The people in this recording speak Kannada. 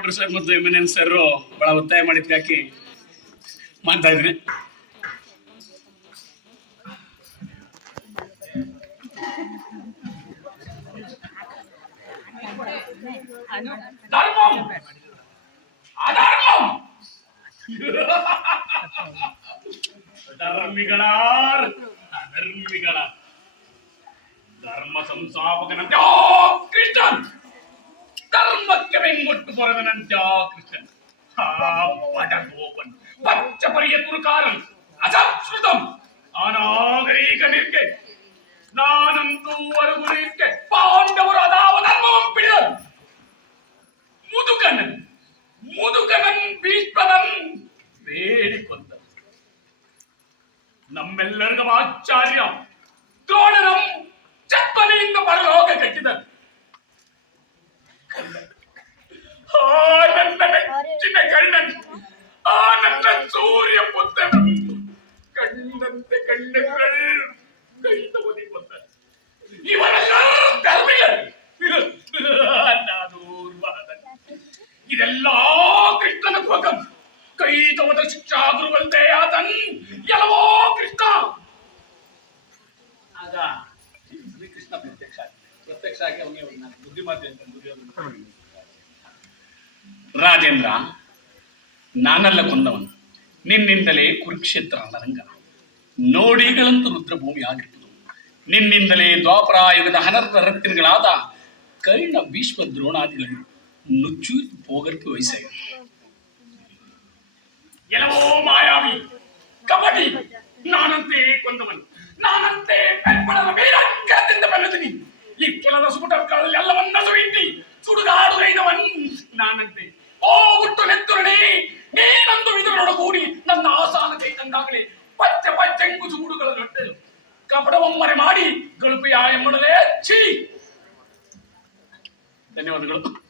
ನೋಡ್ರಿ ಸರ್, ಮತ್ತು ಸರ್ ಬಹಳ ಒತ್ತಾಯ ಮಾಡಿದ್ದಕ್ಕೆ ಮಾಡ್ತಾ ಇದ್ರಿ. ಧರ್ಮಂ! ಅಧರ್ಮಂ! ಧರ್ಮಿಗಳಾರ್ ಧರ್ಮಿಗಳ ಧರ್ಮ ಸಂಸ್ಥಾಪಕನಂತೆ ಓ ಕೃಷ್ಣನ್! ಧರ್ಮಕ್ಕೆ ಬೆಂಗೊಟ್ಟು ಬರದನಂತೆ ಆ ಕೃಷ್ಣನ್ ಆ ಪಡಗೋಪನ್ ಪಚ್ಚ ಪರಿಯ ತುರುಕಾರನ್ ಅಸಂಸ್ಕೃತಂ ಅನಾಗರಿಕ ನಿರ್ಗೆ ನಾನಂತೂ ಅರುಗುರಿಕೆ ಪಾಂಡವರು ಅದಾವ ಧರ್ಮವಂ ಪಿಡಿದರು ಮುದುಕನನ್ ಮುದುಕನನ್ ಭೀಷ್ಮನನ್ ಬೇಡಿಕೊಂಡ ನಮ್ಮೆಲ್ಲರಿಗೂ ಆಚಾರ್ಯ ದ್ರೋಣನಂ ಸೂರ್ಯ ಪುತ್ರ ಕಣ್ಣಂತೆ ಕಣ್ಣುಗಳು ಕೈ ಬಂದ ಇವರೆಲ್ಲ ಧರ್ಮಿಗಳು ನಾನು ಊರ್ವಾದ ಇದೆಲ್ಲ ಕೃಷ್ಣನ ಭೋಗಂ ಕೈತವದ ಶಿಕ್ಷಾ ಗುರುವಂತೆ ಆತನ್. ಎಲ್ಲವೋ ಕೃಷ್ಣ. ಆಗ ಶ್ರೀಕೃಷ್ಣ ಪ್ರತ್ಯಕ್ಷ. ಪ್ರತ್ಯಕ್ಷ ಆಗಿ ಅವನಿಗೆ ಬುದ್ಧಿಮಾತೆ ಅಂತ ರಾಜೇಂದ್ರ, ನಾನಲ್ಲ ಕೊಂದವನು. ನಿನ್ನಿಂದಲೇ ಕುರುಕ್ಷೇತ್ರ ರಣರಂಗ ನೋಡಿಗಳಂತೂ ರುದ್ರಭೂಮಿ ಆಗಿರ್ಬೋದು. ನಿನ್ನಿಂದಲೇ ದ್ವಾಪರಾಯುಗದ ಹನರ್ಥ ರತ್ನಗಳಾದ ಕರ್ಣ ಭೀಷ್ಮ ದ್ರೋಣಾದಿಗಳು ನುಚ್ಚು, ಪೋಗರ್ಪು ವಹಿಸಾಯ ಎಲ್ಲವೋ ಮಾಯಾವಿ. ಕಪಡವೊಮ್ಮರೆ ಮಾಡಿ ಗಳುಪಿಯ ಎಂಬುದಲೇ ಛೀ. ಧನ್ಯವಾದಗಳು.